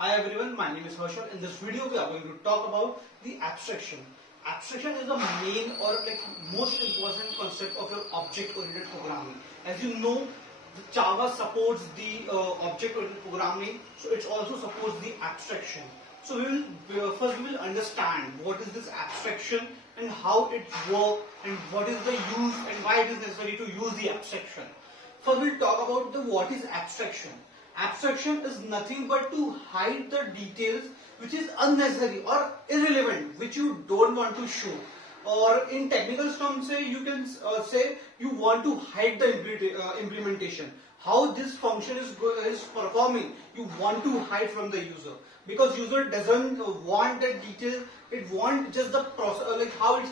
Hi everyone, my name is Harshal. In this video, we are going to talk about the abstraction. Abstraction is the main or most important concept of your object-oriented programming. As you know, the Java supports the object-oriented programming, so it also supports the abstraction. So first we will understand what is this abstraction and how it works and what is the use and why it is necessary to use the abstraction. First we'll talk about what is abstraction. Abstraction is nothing but to hide the details which is unnecessary or irrelevant, which you don't want to show. Or in technical terms, say you can say you want to hide the implementation. How this function is performing, you want to hide from the user, because user doesn't want that detail. It wants just the process, like how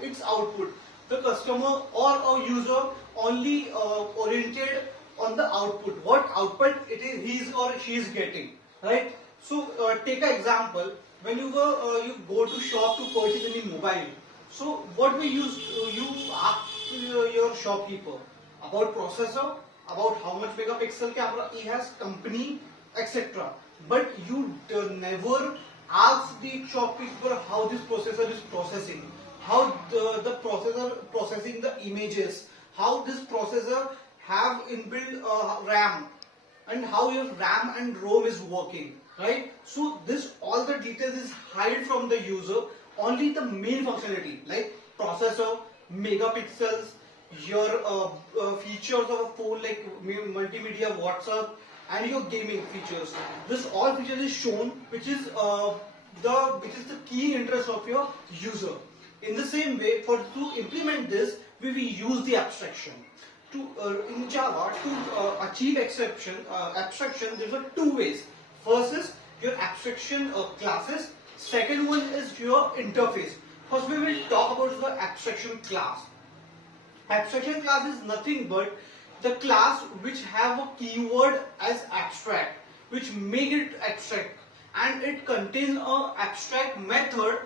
its output. The customer or a user only oriented on the output, what output it is he or she is getting, right? So take an example. When you go to shop to purchase any mobile, so what we use, you ask your shopkeeper about processor, about how much megapixel camera he has, company, etc. But you never ask the shopkeeper how this processor is processing, how the processor processing the images, how this processor have inbuilt RAM, and how your RAM and ROM is working, right? So this all the details is hide from the user. Only the main functionality like processor, megapixels, your features of a phone like multimedia, WhatsApp, and your gaming features. This all features is shown, which is the key interest of your user. In the same way, to implement this, we will use the abstraction. In Java, to achieve abstraction, there are two ways. First is your abstraction classes. Second one is your interface. First, we will talk about the abstraction class. Abstraction class is nothing but the class which have a keyword as abstract, which make it abstract, and it contains a abstract method.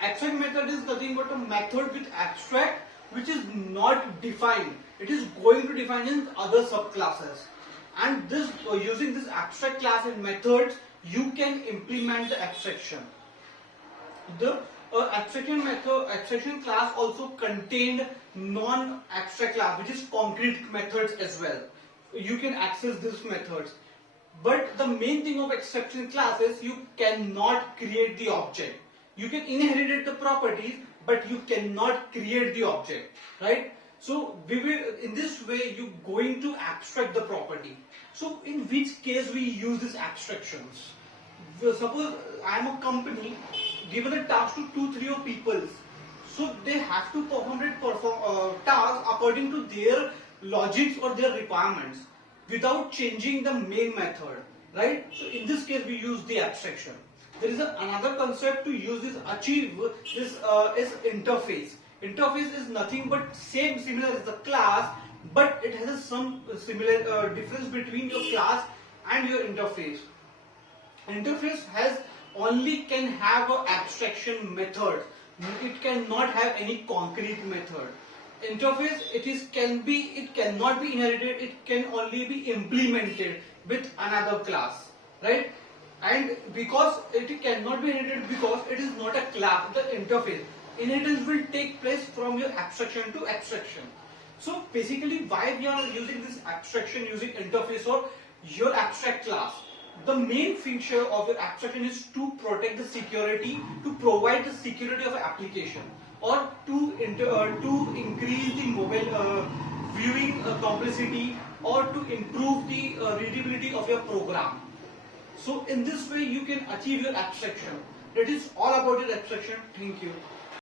Abstract method is nothing but a method with abstract which is not defined. It is going to define in other subclasses, and this using this abstract class and methods, you can implement the abstraction. The abstraction class also contained non-abstract class, which is concrete methods as well. You can access these methods. But the main thing of abstraction class is you cannot create the object. You can inherit the properties, but you cannot create the object, right? So we will, in this way, you going to abstract the property. So in which case we use these abstractions? Suppose I am a company, given a task to 2-3 of people, so they have to perform task according to their logics or their requirements without changing the main method, right? So in this case we use the abstraction. There is another concept to use this, achieve this is interface. Interface is nothing but similar as the class, but it has some similar difference between your class and your interface. Interface has only can have an abstraction method. It cannot have any concrete method. Interface it cannot be inherited. It can only be implemented with another class, right? And because it cannot be inherited, because it is not a class, the interface. Inheritance will take place from your abstraction to abstraction. So basically, why we are using this abstraction using interface or your abstract class? The main feature of your abstraction is to protect the security, to provide the security of an application, or to increase the mobile viewing complexity, or to improve the readability of your program. So in this way you can achieve your abstraction. That is all about your abstraction. Thank you.